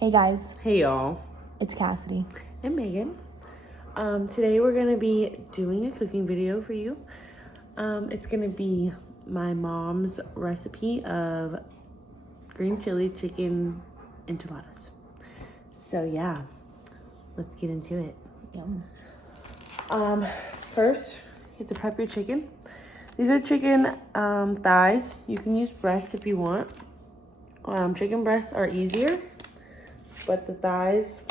Hey guys, Hey y'all, it's Cassidy. and Megan. Today we're gonna be doing a cooking video for you. It's gonna be my mom's recipe of green chili chicken enchiladas. So yeah, let's get into it. Yum. First, you have to prep your chicken. These are chicken thighs. You can use breasts if you want. Chicken breasts are easier, but the thighs,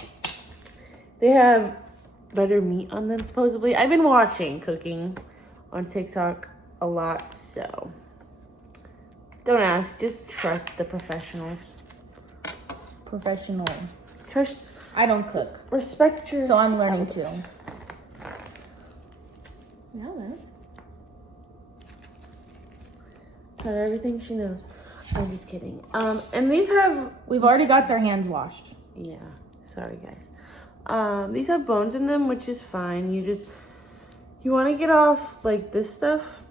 they have better meat on them, supposedly. I've been watching cooking on TikTok a lot, so don't ask, just trust the professionals. Professional. Trust, I don't cook, respect your... so I'm learning elders. too. Yeah, that's... Tell her everything she knows. I'm just kidding. And these have... We've already got our hands washed. Yeah, sorry guys. These have bones in them, which is fine. You want to get off like this stuff.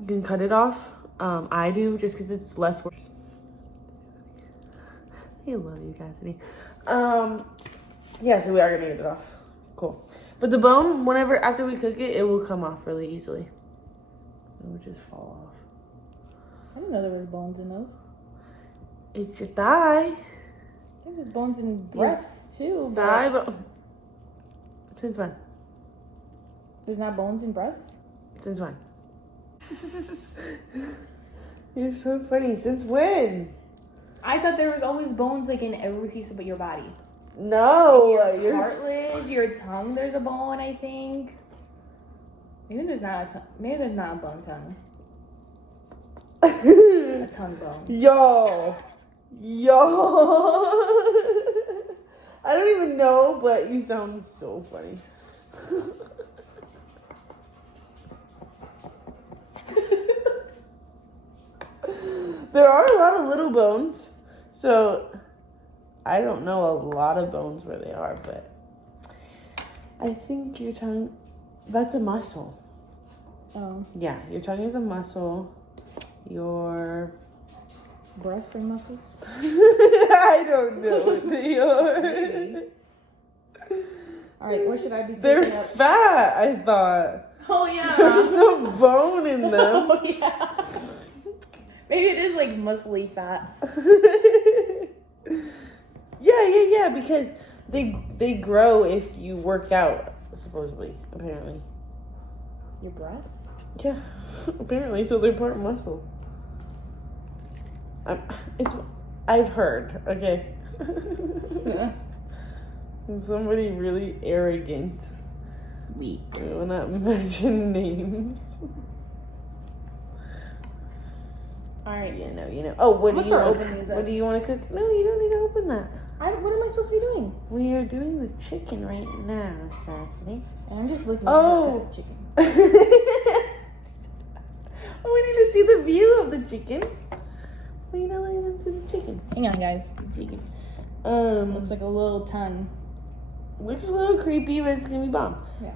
You can cut it off. I do, just because it's less work. I love you, Cassidy. Yeah, so we are gonna get it off. Cool. But the bone, after we cook it, it will come off really easily. It will just fall off. I didn't know there was bones in those. It's your thigh. I think there's bones in breasts too. Thigh, but since when? There's not bones in breasts? Since when? You're so funny. Since when? I thought there was always bones like in every piece of your body. No. Your cartilage, your tongue, there's a bone, I think. Maybe there's not a tongue. Maybe there's not a bone tongue. A tongue bone. Yo. I don't even know, but you sound so funny. There are a lot of little bones, so I don't know a lot of bones where they are, but I think your tongue, that's a muscle. Oh. Yeah, your tongue is a muscle. Your Breasts are muscles? I don't know what they are. Alright, what should I be They're picking up? fat, I thought. Oh yeah. There's no bone in them. Oh yeah. Maybe it is like muscly fat. Yeah, because they grow if you work out, supposedly, apparently. Your breasts? Yeah, apparently, so they're part muscle. I've heard, okay. I'm somebody really arrogant. Weak. I will not mention names. Alright. You know. Oh, what do you want? Open these up. What do you want to cook? No, you don't need to open that. What am I supposed to be doing? We are doing the chicken right now, Sassy. I'm just looking Oh. at the chicken. Oh, we need to see the view of the chicken. Why are you not letting them see the chicken? Hang on, guys. Chicken. Looks like a little tongue. Looks a little creepy, but it's gonna be bomb. Yeah.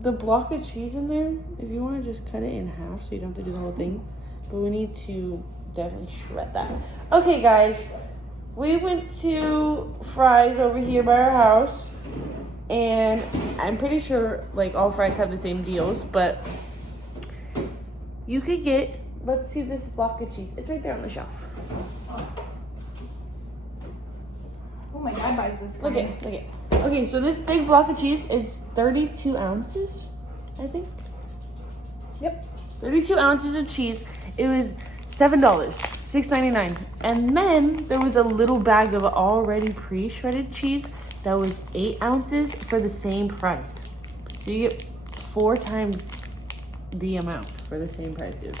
The block of cheese in there, if you want to just cut it in half so you don't have to do the whole thing. But we need to definitely shred that. Okay, guys. We went to Fry's over here by our house. And I'm pretty sure, like, all Fry's have the same deals. But you could get, let's see this block of cheese. It's right there on the shelf. Oh my God, buys this. Look at it. Okay, so this big block of cheese, it's 32 ounces, I think. Yep. 32 ounces of cheese. It was $7, $6.99. And then there was a little bag of already pre-shredded cheese that was 8 ounces for the same price. So you get 4 times the amount for the same price, dude.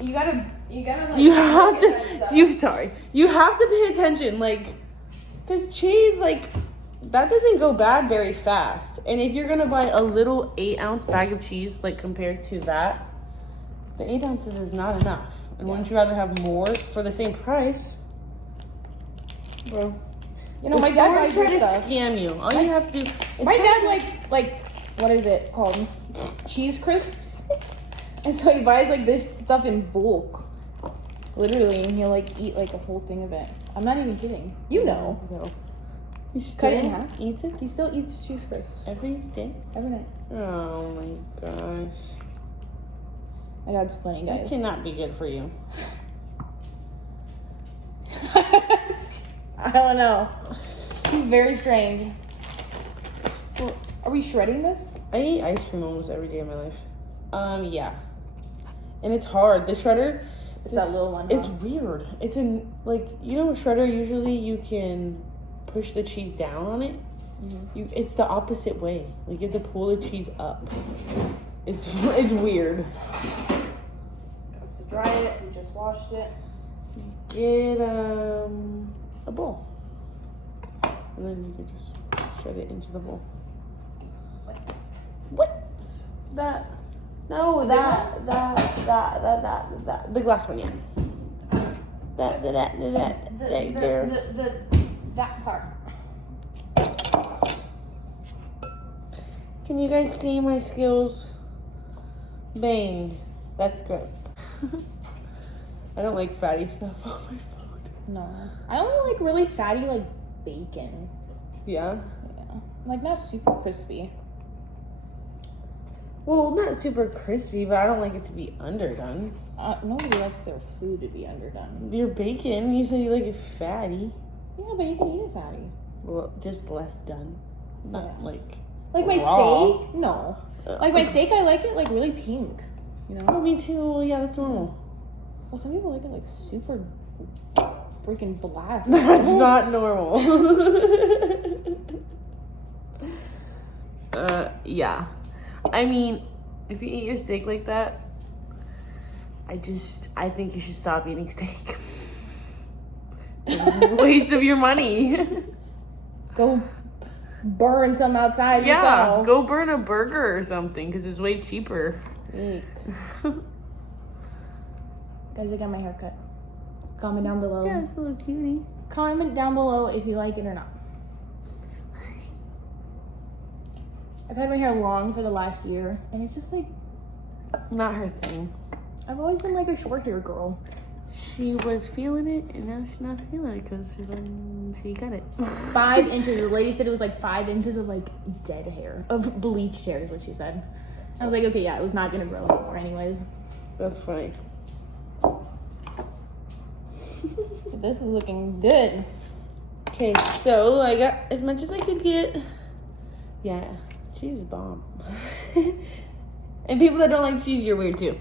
You gotta like. You have to. You have to pay attention, like, cause cheese, like, that doesn't go bad very fast. And if you're gonna buy a little 8-ounce bag of cheese, like compared to that, the 8 ounces is not enough. And wouldn't you rather have more for the same price? Bro. You know, my dad buys try this to stuff. scam you. All you have to do. My dad likes what is it called? Cheese crisps. And so he buys like this stuff in bulk. Literally, and he'll like eat like a whole thing of it. I'm not even kidding. You know. No. Cut it in half. Eats it? He still eats cheese crisps Every day? every night. Oh my gosh. My dad's funny, That guys. cannot be good for you. I don't know. He's very strange. Well, are we shredding this? I eat ice cream almost every day of my life. Yeah. And it's hard. The shredder, It's that little one. it's Huh? weird. It's in, like, you know, a shredder, usually you can push the cheese down on it. Mm-hmm. It's the opposite way. Like, you have to pull the cheese up. It's weird. To dry it, we just washed it. Get a bowl. And then you can just shred it into the bowl. What? That. No, that. The glass one, yeah. That. That part. Can you guys see my skills? Bang. That's gross. I don't like fatty stuff on my food. No. I only like really fatty, like bacon. Yeah? Yeah. Like not super crispy. Well, not super crispy, but I don't like it to be underdone. Nobody likes their food to be underdone. Your bacon, you said you like it fatty. Yeah, but you can eat it fatty. Well, just less done. Not Yeah. like my raw. steak? No. Like my steak, I like it like really pink. You know? Oh, me too. Well, yeah, that's normal. Well, some people like it like super freaking black. That's not normal. Yeah. I mean, if you eat your steak like that, I think you should stop eating steak. Waste of your money. Go burn some outside Yeah, yourself. go burn a burger or something because it's way cheaper. Eek. Guys, I got my hair cut. Comment down below. Yeah, it's a little cutie. Comment down below if you like it or not. I've had my hair long for the last year, and it's just like, Not her thing. I've always been like a short hair girl. She was feeling it, and now she's not feeling it because she got it. 5 inches. The lady said it was like 5 inches of like dead hair, of bleached hair is what she said. I was like, okay, yeah, it was not gonna grow anymore anyways. That's funny. This is looking good. Okay, so I got as much as I could get. Yeah, cheese is bomb. And people that don't like cheese, you're weird too.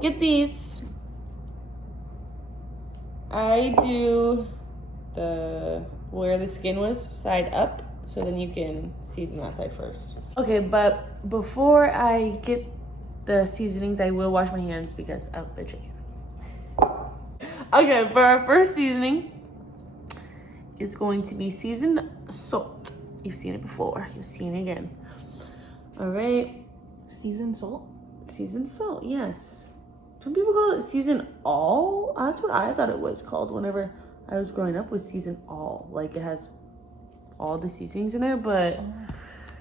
Get these. I do where the skin was side up, so then you can season that side first. Okay, but before I get the seasonings, I will wash my hands because of the chicken. Okay, for our first seasoning, it's going to be seasoned salt. You've seen it before. You've seen it again. All right. Seasoned salt? Seasoned salt, yes. Some people call it seasoned all. That's what I thought it was called whenever I was growing up, was seasoned all. Like it has all the seasonings in there, but...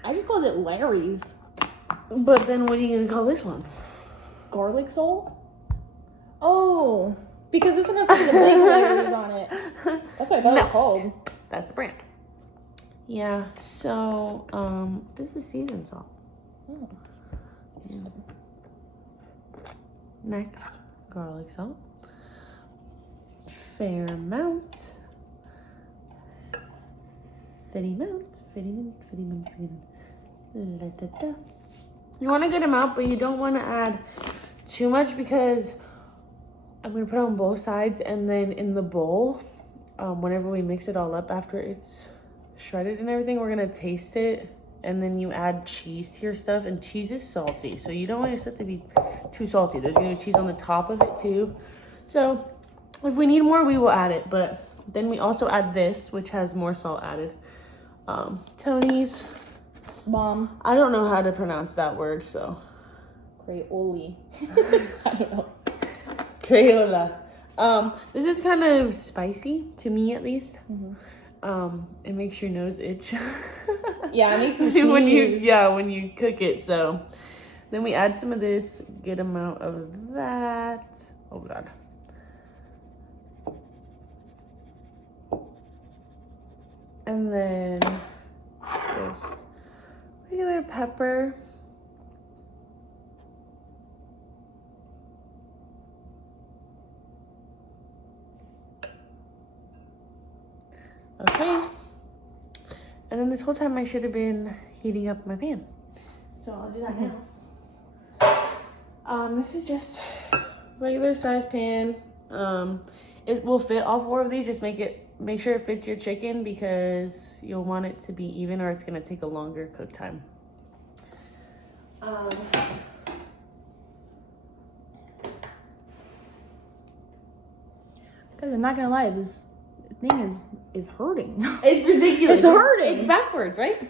I just called it Larry's. But then what are you going to call this one? Garlic salt? Oh, because this one has like the big Larry's on it. That's what I thought it was called. That's the brand. Yeah, so, this is seasoned salt. Oh. Next, garlic salt. Fair amount. Fitty amount. Da-da-da. You want a good amount, but you don't want to add too much because I'm going to put it on both sides, and then in the bowl, whenever we mix it all up after it's shredded and everything, we're going to taste it. And then you add cheese to your stuff, and cheese is salty, so you don't want your stuff to be too salty. There's gonna be cheese on the top of it too. So if we need more, we will add it. But then we also add this, which has more salt added. Tony's. Mom. I don't know how to pronounce that word, so. Crayola. I don't know. Crayola. This is kind of spicy, to me at least. Mm-hmm. It makes your nose itch. Yeah, it makes you sneeze. when you cook it. So Then we add some of this, good amount of that. Oh God. And then just regular pepper. Okay. And then this whole time I should have been heating up my pan. So I'll do that now. This is just regular size pan. It will fit all 4 of these. Just make sure it fits your chicken because you'll want it to be even or it's gonna take a longer cook time. Guys, I'm not gonna lie, this thing is hurting. It's ridiculous. It's hurting. It's backwards, right?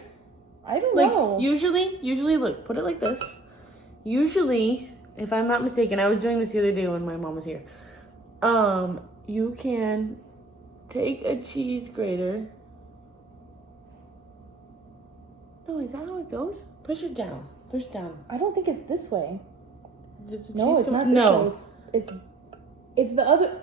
I don't Like know. usually look, put it like this. Usually, if I'm not mistaken, I was doing this the other day when my mom was here. You can take a cheese grater. No, is that how it goes? Push it down. Push down. I don't think it's this way. No, it's not this way. It's the other.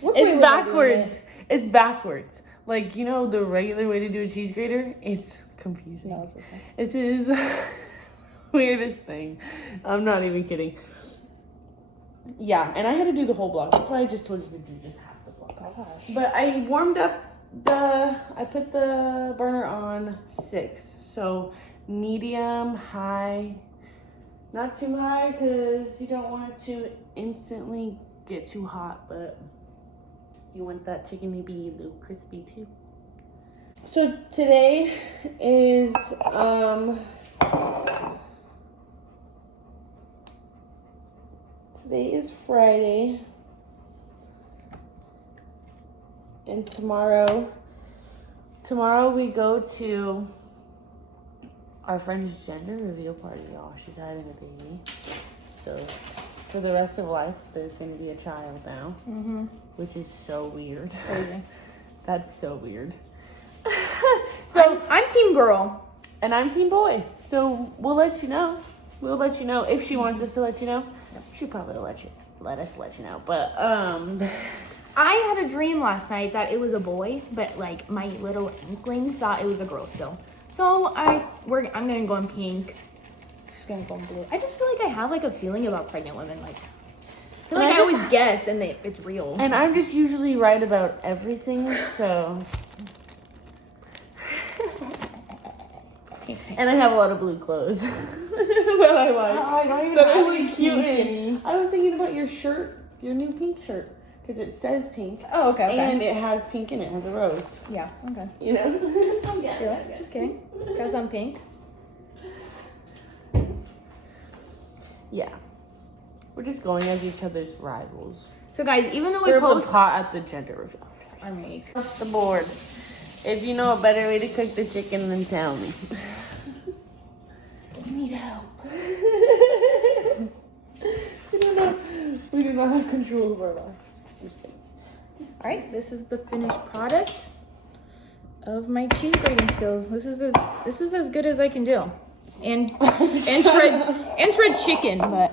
Which way It's was I doing backwards. it? It's backwards. Like, you know, the regular way to do a cheese grater? It's confusing. No, it's okay. It is the weirdest thing. I'm not even kidding. Yeah, and I had to do the whole block. That's why I just told you to do just half the block. Gosh. But I warmed up I put the burner on 6. So medium, high. Not too high because you don't want it to instantly get too hot, but you want that chicken to be a little crispy too. So today is Friday, and tomorrow we go to our friend's gender reveal party, y'all. She's having a baby, so for the rest of life, there's going to be a child now, which is so weird. Crazy. That's so weird. So I'm team girl. And I'm team boy. So we'll let you know. We'll let you know if she wants us to let you know. She probably let us let you know. But I had a dream last night that it was a boy, but like my little inkling thought it was a girl still. So I'm gonna go in pink. She's gonna go in blue. I just feel like I have like a feeling about pregnant women. Like I feel like I always guess and it's real. And I'm just usually right about everything, so. And I have a lot of blue clothes that I like. I don't even that I have look any cute pink in. I was thinking about your shirt, your new pink shirt, because it says pink. Oh, okay. And it has pink in it. It has a rose. Yeah. Okay. You know? Yeah, just kidding. Because I'm pink. Yeah. We're just going as each other's rivals. So guys, even though Stir we post the pot at the gender reveal. I make Off the board. If you know a better way to cook the chicken, then tell me. I need help. We do not have control of our lives. Just kidding. All right, this is the finished product of my cheese grating skills. This is as good as I can do. And shred chicken, but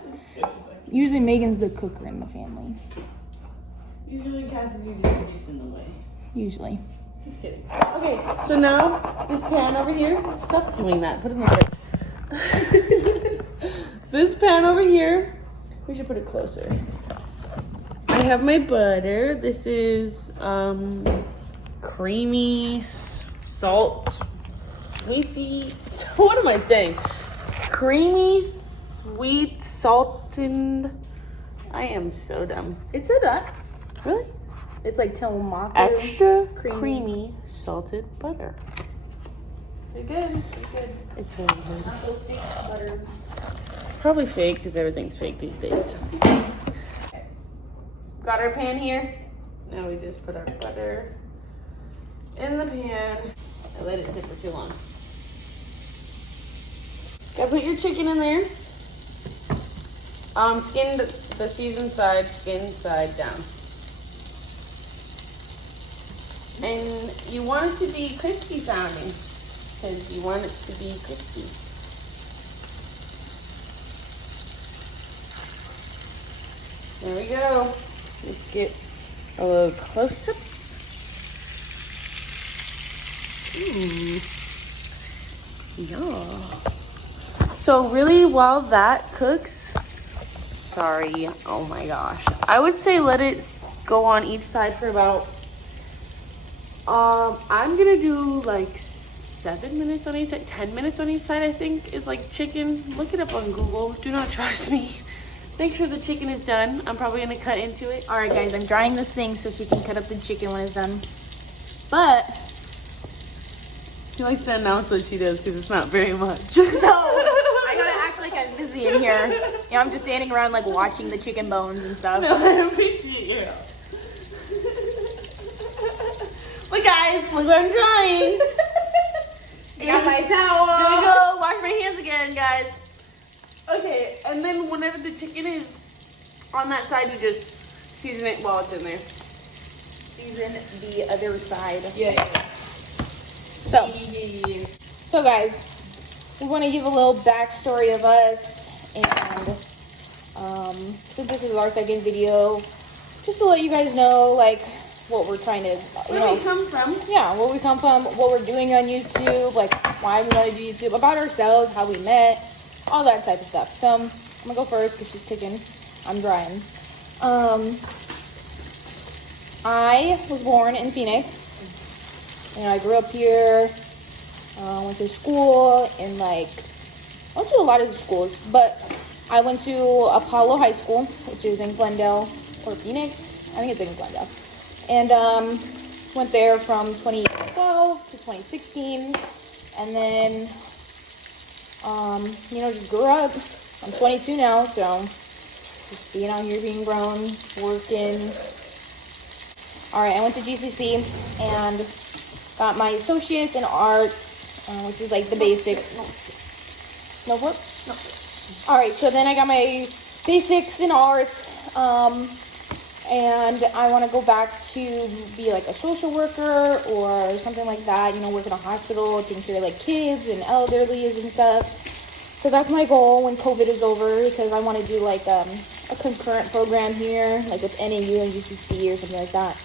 usually Megan's the cooker in the family. Usually Cassidy just gets in the way. Usually. Just kidding. Okay, so now this pan over here, stop doing that. Put it in the fridge. This pan over here, we should put it closer. I have my butter. This is creamy salt, sweetie. What am I saying? Creamy, sweet, salted. I am so dumb. It said that. Really? It's like tomato. Extra creamy salted butter. Pretty good. Pretty good. It's very good. Not those fake butters. It's probably fake because everything's fake these days. Okay. Got our pan here. Now we just put our butter in the pan and let it sit for too long. Gotta put your chicken in there. Skin the seasoned side, skin side down. And you want it to be crispy sounding, since you want it to be crispy. There we go. Let's get a little close up. Yeah. So really, while that cooks, sorry, oh my gosh, I would say let it go on each side for about, I'm gonna do like 7 minutes on each side, 10 minutes on each side, I think is like chicken. Look it up on Google, do not trust me. Make sure the chicken is done. I'm probably gonna cut into it. All right, guys, I'm drying this thing so she can cut up the chicken when it's done. But She likes to announce what she does because it's not very much. no, I gotta act like I'm busy in here. You know, I'm just standing around like watching the chicken bones and stuff. No, I appreciate you. Look, guys, look what I'm trying. I got my towel. Gonna go wash my hands again, guys. Okay, and then whenever the chicken is on that side, you just season it while it's in there. Season the other side. Yeah. So guys, we want to give a little backstory of us, and since this is our second video, just to let you guys know, like, what we're trying to, Where we come from. Yeah, where we come from, what we're doing on YouTube, like, why we want to do YouTube, about ourselves, how we met, all that type of stuff. So, I'm gonna go first because she's cooking. I'm drying. I was born in Phoenix. You know, I grew up here, went to school in I went to a lot of schools, but I went to Apollo High School, which is in Glendale, or Phoenix. I think it's in Glendale. And went there from 2012 to 2016, and then, you know, just grew up. I'm 22 now, so just being out here, being grown, working. All right, I went to GCC and got my associates in arts, which is like the basics. No flip? No. All right, so then I got my basics in arts, and I want to go back to be like a social worker or something like that, you know, work in a hospital, taking care of like kids and elderly and stuff. So that's my goal when COVID is over, because I want to do like a concurrent program here, like with NAU and UCC or something like that.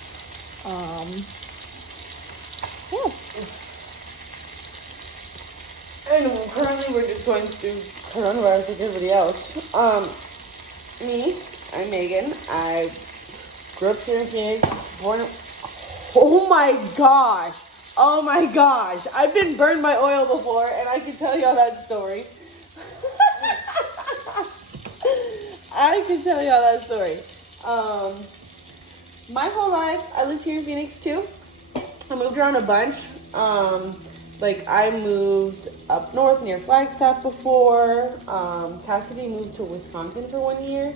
Yeah. And currently we're just going through coronavirus like everybody else. Me, I'm Megan. I grew up here in Phoenix, born. Oh my gosh! Oh my gosh! I've been burned by oil before, and I can tell y'all that story. I can tell y'all that story. My whole life, I lived here in Phoenix too. I moved around a bunch. I moved up north near Flagstaff before. Cassidy moved to Wisconsin for 1 year.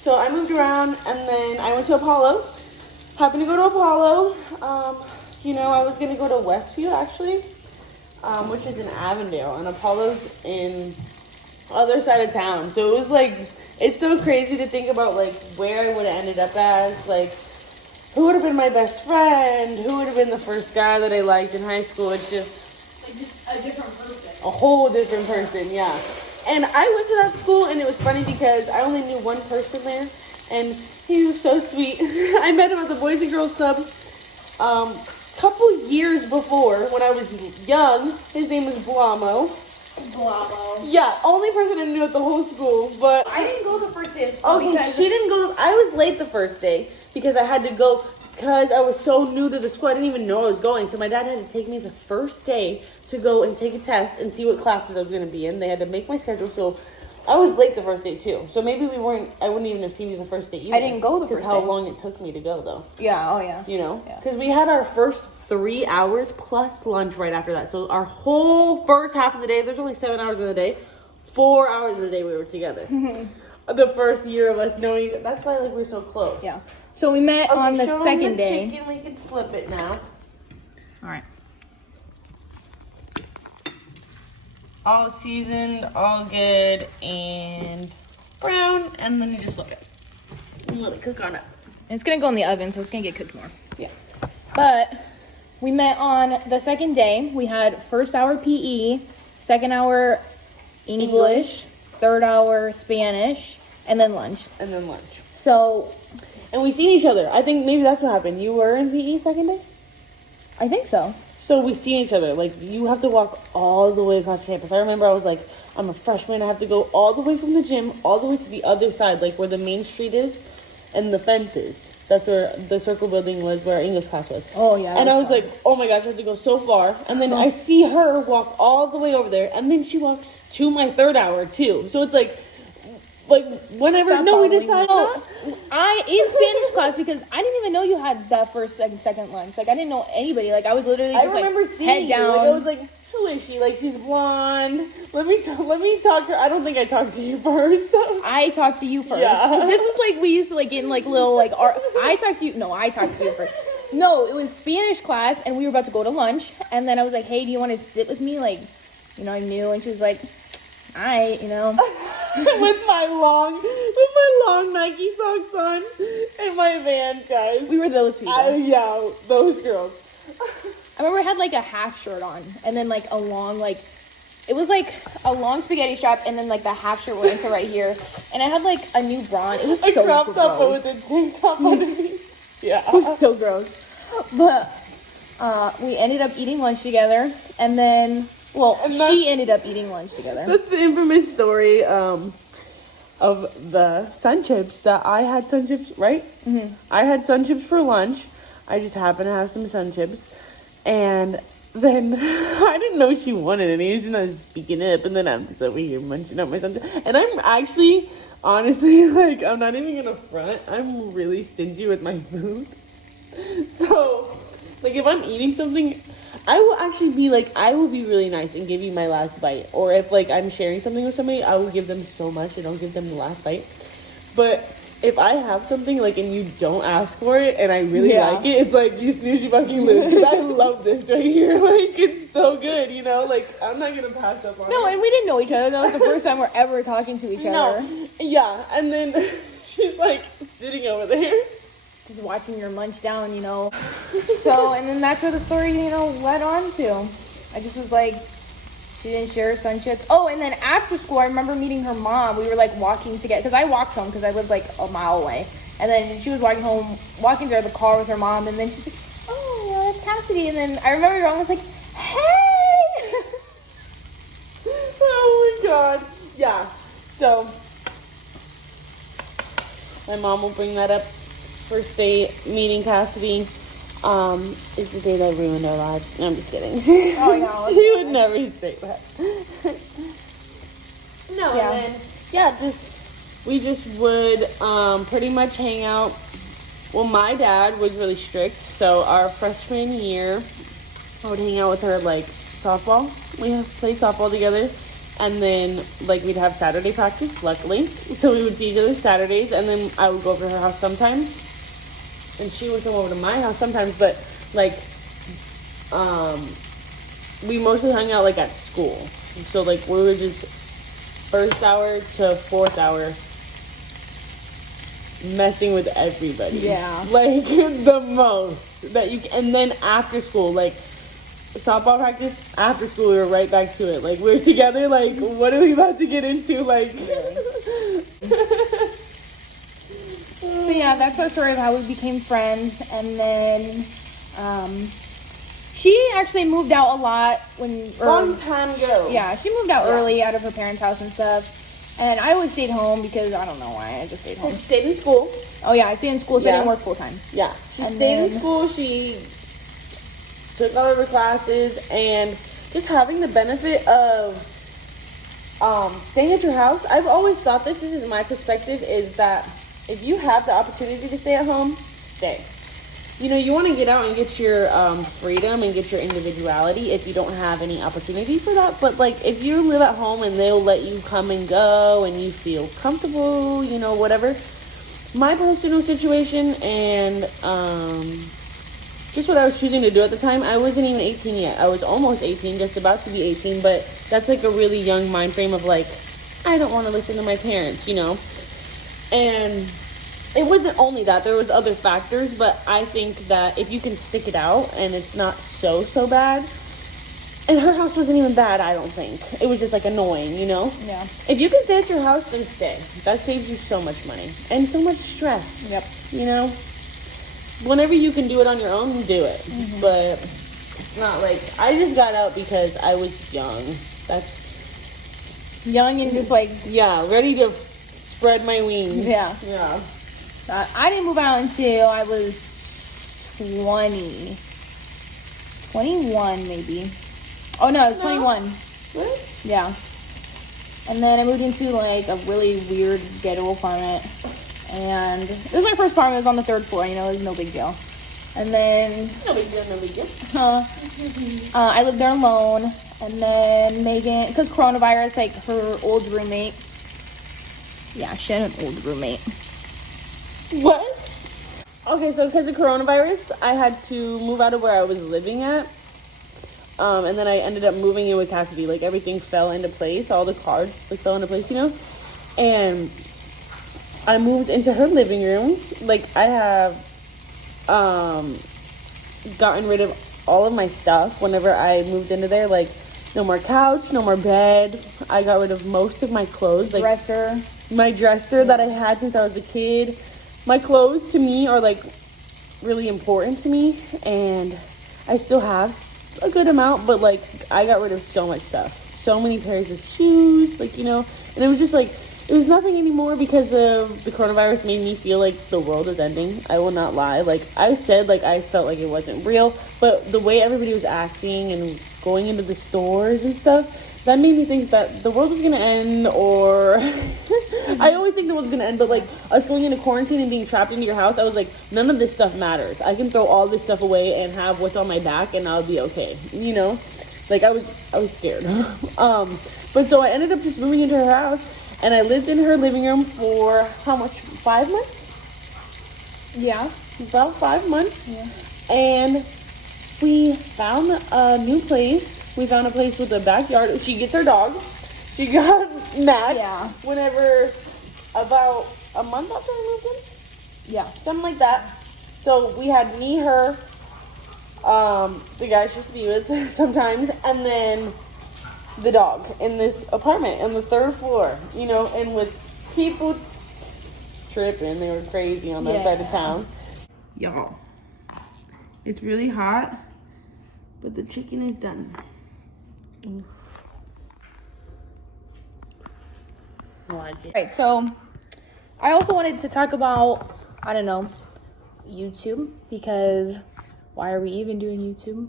So I moved around, and then I went to Apollo. Happened to go to Apollo. You know, I was going to go to Westview, actually, which is in Avondale. And Apollo's in other side of town. So it was like, it's so crazy to think about, like, where I would have ended up as, like, who would have been my best friend? Who would have been the first guy that I liked in high school? It's just a different person. A whole different person, yeah. And I went to that school, and it was funny because I only knew one person there, and he was so sweet. I met him at the Boys and Girls Club couple years before when I was young. His name was Blamo. Yeah, only person I knew at the whole school, but I didn't go the first day of school. okay, she didn't go. I was late the first day because I had to go because I was so new to the school. I didn't even know I was going, so my dad had to take me the first day to go and take a test and see what classes I was going to be in. They had to make my schedule, so I was late the first day too. So maybe I wouldn't even have seen you the first day either. I didn't go the first day. Because how long it took me to go, though. Yeah, oh yeah. You know? Yeah. Because we had our first 3 hours plus lunch right after that. So our whole first half of the day, there's only 7 hours in the day, 4 hours of the day we were together. The first year of us knowing each other. That's why we're so close. Yeah. So we met on the second day. Chicken, we can flip it now. All right. All seasoned, all good, and brown, and then you just flip it. And let it cook on up. And it's gonna go in the oven, so it's gonna get cooked more. Yeah. But we met on the second day. We had first hour PE, second hour English, third hour Spanish, and then lunch. So, And we seen each other. I think maybe that's what happened. You were in PE second day? I think so. So we seen each other. Like, you have to walk all the way across campus. I remember I was like, I'm a freshman. I have to go all the way from the gym, all the way to the other side, like where the main street is and the fence is. That's where the circle building was, where our English class was. Oh, yeah. And I was like, oh my gosh, I have to go so far. And then I see her walk all the way over there. And then she walks to my third hour, too. So it's like whenever, Stop no, we following me. decided Oh, I in Spanish class, because I didn't even know you had that first, second lunch. Like, I didn't know anybody. Like, I was literally just, I remember seeing head you. down. Like, I was like, who is she? Like, she's blonde. Let me talk to her. I don't think I talked to you first. I talked to you first. Yeah. This is like, we used to like get in like little like I talked to you. No, I talked to you first. No, it was Spanish class, and we were about to go to lunch, and then I was like, hey, do you want to sit with me? Like, I'm new. And she was like, with my long Nike socks on and my Vans, guys. We were those people. Yeah, those girls. I remember I had like a half shirt on, and then like a long it was like a long spaghetti strap, and then like the half shirt went into right here, and I had like a new bra. It was A so crop gross. top, but with a tank top underneath. Yeah, It was so gross. But we ended up eating lunch together, and then she ended up eating lunch together. That's the infamous story of the sun chips. That I had sun chips, right? Mm-hmm. I had sun chips for lunch. I just happened to have some sun chips, and then I didn't know she wanted any. She's not speaking up, and then I'm just over here munching on my sun chips. And I'm actually, honestly, like, I'm not even gonna front. I'm really stingy with my food. So, like, if I'm eating something, I will actually be like, I will be really nice and give you my last bite. Or if like I'm sharing something with somebody, I will give them so much and I'll give them the last bite. But if I have something like and you don't ask for it and I really like it, it's like you snooze, you fucking lose. Because I love this right here. Like, it's so good, Like, I'm not gonna pass up on it. No, and we didn't know each other. That was the first time we're ever talking to each other. No, yeah, and then she's like sitting over there. Just watching your munch down, So, and then that's where the story, led on to. I just was like, she didn't share her sun chips. Oh, and then after school, I remember meeting her mom. We were like walking together, because I walked home because I lived like a mile away. And then she was walking to the car with her mom, and then she's like, oh, that's Cassidy. And then I remember your mom was like, hey! Oh my god. Yeah. So, my mom will bring that up. First day meeting Cassidy is the day that ruined our lives. No, I'm just kidding. Oh, no. She would never say that. No, Yeah. and then, we just would pretty much hang out. Well, my dad was really strict, so our freshman year, I would hang out with her, like, softball. We played softball together. And then, like, we'd have Saturday practice, luckily. So we would see each other Saturdays, and then I would go over to her house sometimes. And she would come over to my house sometimes, but, like, we mostly hung out, like, at school. So, like, we were just first hour to fourth hour messing with everybody. Yeah. Like, the most that you can. And then after school, like, softball practice, after school, we were right back to it. Like, we were together, like, what are we about to get into? Like, So yeah, that's our story of how we became friends. And then she actually moved out a lot long time ago. Yeah, she moved out early out of her parents' house and stuff. And I always stayed home because I don't know why, I just stayed home. She stayed in school. Oh yeah, I stayed in school, so I didn't work full time. Yeah, she stayed in school. She took all of her classes, and just having the benefit of staying at your house. I've always thought this is my perspective, is that if you have the opportunity to stay at home, stay. You want to get out and get your freedom and get your individuality if you don't have any opportunity for that. But, like, if you live at home and they'll let you come and go and you feel comfortable, whatever. My personal situation and just what I was choosing to do at the time, I wasn't even 18 yet. I was almost 18, just about to be 18. But that's, like, a really young mind frame of, like, I don't want to listen to my parents, And it wasn't only that. There was other factors, but I think that if you can stick it out and it's not so bad, And her house wasn't even bad, I don't think. It was just like annoying, you know? Yeah. If you can stay at your house, then stay. That saves you so much money and so much stress. Yep. You know? Whenever you can do it on your own, do it. But it's not like, I just got out because I was young. That's Young and just like, yeah, ready to spread my wings. Yeah. Yeah. I didn't move out until I was 20. 21 maybe. Oh no, I was 21. Really? Yeah. And then I moved into like a really weird ghetto apartment. And this was my first apartment. It was on the 3rd floor, you know, it was no big deal. And then No big deal, no big deal. I lived there alone. And then Megan, because coronavirus, like her old roommate. Yeah, she had an old roommate. What? Okay, so because of coronavirus, I had to move out of where I was living at. And then I ended up moving in with Cassidy. Like, everything fell into place. All the cards, like, fell into place, you know? And I moved into her living room. Like, I have gotten rid of all of my stuff whenever I moved into there. Like, no more couch, no more bed. I got rid of most of my clothes. Like, my dresser that I had since I was a kid. My clothes, to me, are, like, really important to me. And I still have a good amount, but like I got rid of so much stuff, so many pairs of shoes, like, you know, and it was just like, it was nothing anymore because of the coronavirus. Made me feel like the world is ending. I will not lie. Like I said, like I felt like it wasn't real, but the way everybody was acting and going into the stores and stuff, that made me think that the world was gonna end, or I always think the world's gonna end, but like us going into quarantine and being trapped into your house, I was like, none of this stuff matters. I can throw all this stuff away and have what's on my back and I'll be okay, you know? Like I was scared. But so I ended up just moving into her house, and I lived in her living room for how much? 5 months? Yeah. About 5 months. Yeah. And we found a new place. We found a place with a backyard. She gets her dog. She got mad. Yeah. Whenever, about a month after I moved in? Yeah. Something like that. So we had me, her, the guy she used to be with sometimes, and then the dog in this apartment on the 3rd floor, you know, and with people tripping. They were crazy on that side of town. Y'all, it's really hot, but the chicken is done. Right, so I also wanted to talk about, I don't know, YouTube, because why are we even doing YouTube?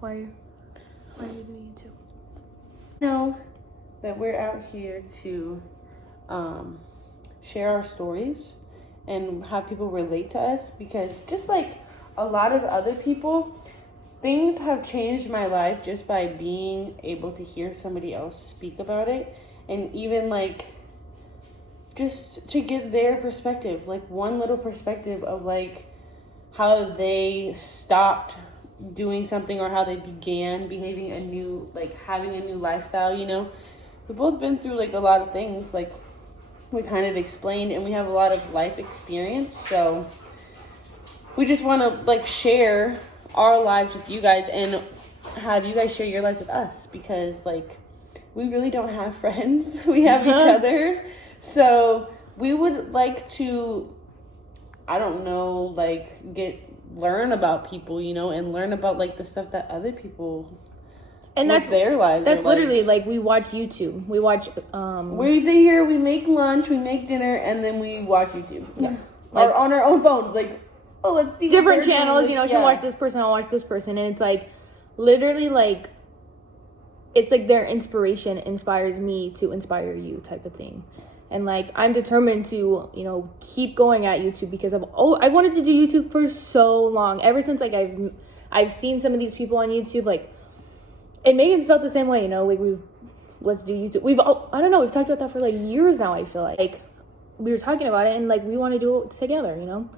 Why are we doing YouTube? Know that we're out here to share our stories and have people relate to us, because just like a lot of other people, things have changed my life just by being able to hear somebody else speak about it, and even like just to get their perspective, like one little perspective of like how they stopped doing something or how they began behaving a new, like having a new lifestyle, you know. We've both been through like a lot of things, like we kind of explained, and we have a lot of life experience, so we just want to like share our lives with you guys and have you guys share your lives with us, because like we really don't have friends. We have each other, so we would like to, I don't know, like learn about people, you know, and learn about like the stuff that other people, and that's their lives. That's literally like we watch YouTube. We watch we sit here, we make lunch, we make dinner, and then we watch YouTube. Yeah. Like, or on our own phones, like, oh, let's see different channels, you know, she'll watch this person, I'll watch this person, and it's like literally like it's like their inspiration inspires me to inspire you type of thing. And like I'm determined to, you know, keep going at YouTube, because I've wanted to do YouTube for so long. Ever since like I've seen some of these people on YouTube, like, and Megan's felt the same way, you know, like let's do YouTube. I don't know, we've talked about that for like years now. I feel like we were talking about it, and like we want to do it together, you know.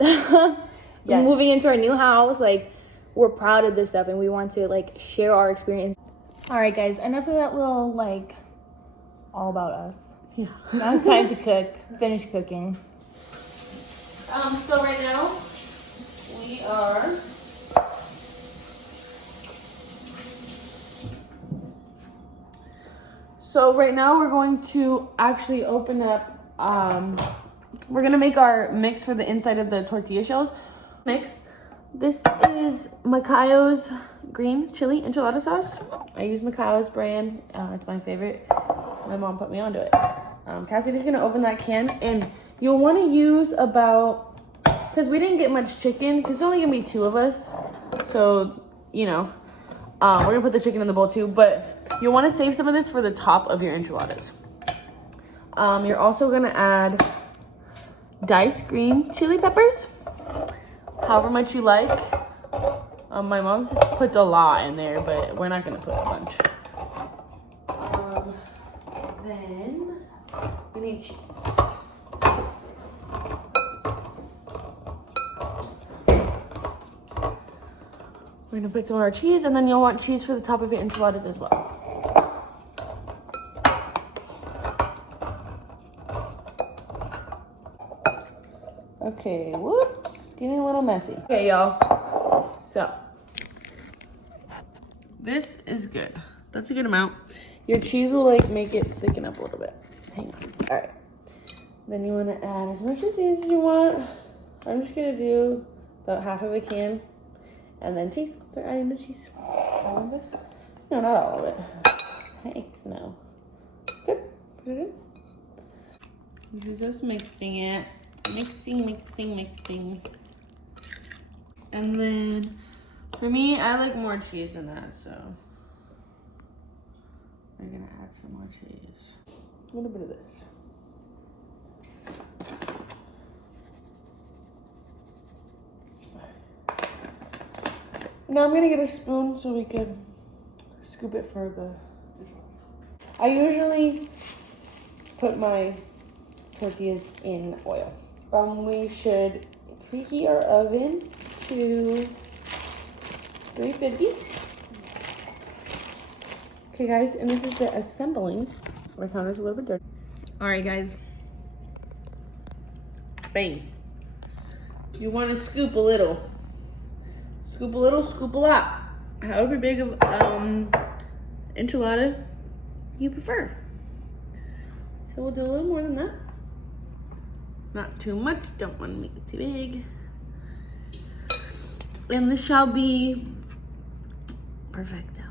Yes. Moving into our new house, like we're proud of this stuff, and we want to like share our experience. All right, guys, enough of that little like all about us. Yeah. Now it's time to cook. Finish cooking. So right now we are So right now we're going to actually open up, we're gonna make our mix for the inside of the tortilla shells. Mix. This is Macayo's green chili enchilada sauce. I use Macayo's brand. It's my favorite. My mom put me onto it. Cassidy's gonna open that can, and you'll want to use about, because we didn't get much chicken, because it's only gonna be 2 of us. So, you know, we're gonna put the chicken in the bowl too, but you'll want to save some of this for the top of your enchiladas. You're also gonna add diced green chili peppers, however much you like. My mom puts a lot in there, but we're not gonna put a bunch. Then we need cheese. We're gonna put some of our cheese, and then you'll want cheese for the top of your enchiladas as well. Okay, whoops, getting a little messy. Okay, y'all, so this is good. That's a good amount. Your cheese will like make it thicken up a little bit. Hang on. All right. Then you want to add as much of these as you want. I'm just gonna do about half of a can, and then cheese. They're adding the cheese. All of this? No, not all of it. Thanks. No. Good. Put it in. This is just mixing it. Mixing. And then, for me, I like more cheese than that, so we're gonna add some more cheese. A little bit of this. Now I'm gonna get a spoon so we could scoop it for the. I usually put my tortillas in oil. We should preheat our oven to 350. Okay, guys, and this is the assembling. My counter's a little bit dirty. All right, guys. Bang. You want to scoop a little. Scoop a little, scoop a lot. However big of enchilada you prefer. So we'll do a little more than that. Not too much, don't want to make it too big. And this shall be perfecto.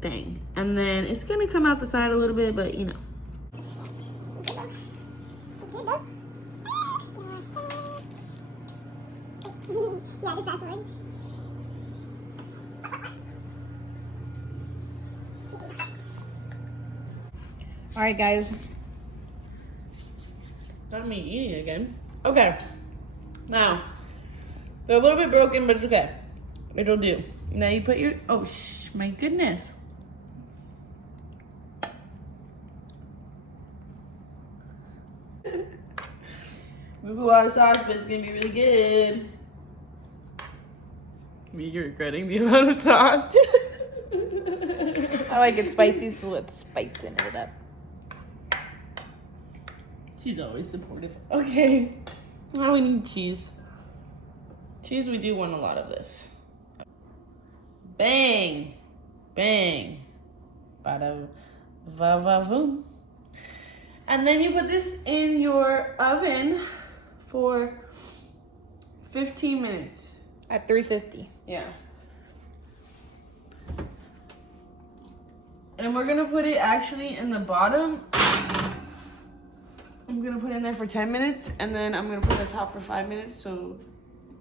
Bang. And then it's gonna come out the side a little bit, but you know. Yeah, the fast one. All right, guys. Not me eating again. Okay. Now, they're a little bit broken, but it's okay. It'll do. Now you put your, oh, my goodness. There's a lot of sauce, but it's gonna be really good. You're regretting the amount of sauce. I like it spicy, so let's spice it up. She's always supportive. Okay. Now we need cheese. Cheese, we do want a lot of this. Bang. Bang. Bada va va voom. And then you put this in your oven for 15 minutes. At 350. Yeah. And we're gonna put it actually in the bottom. I'm gonna put it in there for 10 minutes, and then I'm gonna put the top for 5 minutes so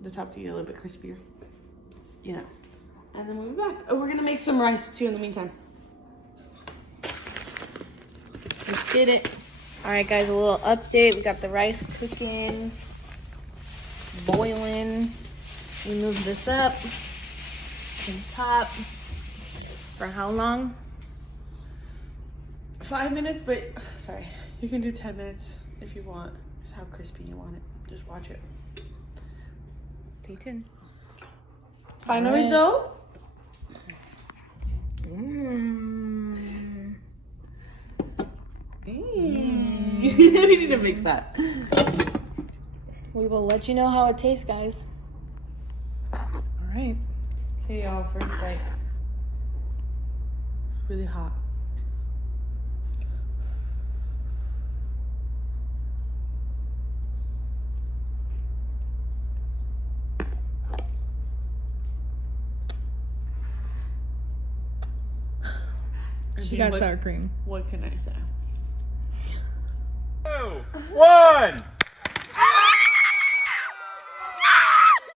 the top can get a little bit crispier. You know. And then we'll be back. Oh, we're gonna make some rice too in the meantime. We did it. All right, guys, a little update. We got the rice cooking, boiling. We moved this up to the top. For how long? 5 minutes, but sorry. You can do 10 minutes if you want. Just how crispy you want it. Just watch it. Stay tuned. Final result. We need to mix that. We will let you know how it tastes, guys. All right. Okay, y'all, first bite. really hot. She got sour cream. What can I say? 2, 1.